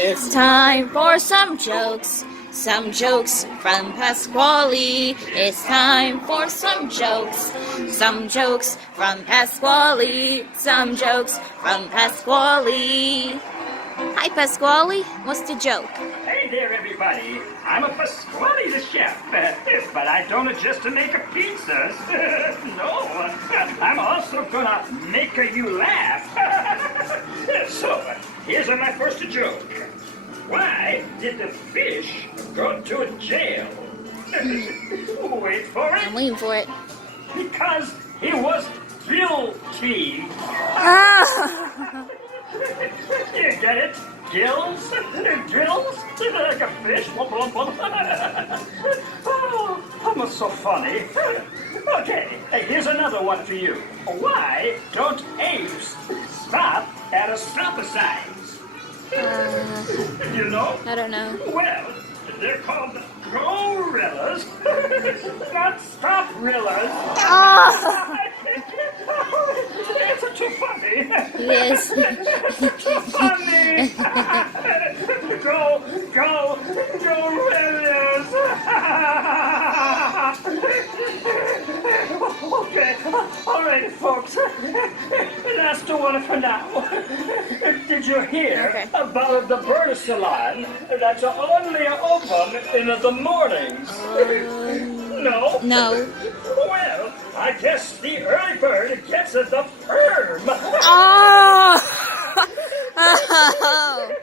It's time for some jokes from Pasqually. It's time for some jokes from Pasqually. Some jokes from Pasqually. Hi, Pasqually. What's the joke? Hey there, everybody. I'm a Pasqually the chef, but I don't just make pizzas. No, I'm also gonna make you laugh. So, here's my first joke. Why did the fish go to jail? Wait for it. I'm waiting for it. Because he was guilty. Ah! You get it? Gills? Drills? Like a fish? Oh, I'm so funny. Okay, here's another one for you. Why don't apes stop at a stop sign? You know? I don't know. Well, they're called gorillas, not stop-rillas. Oh! It's too funny. Yes. Too funny. Go, gorillas. Okay, all right, folks. Last one for now. Did you hear about the bird salon that's only open in the mornings? No? No. Well, I guess the early bird gets the perm. Oh! Oh!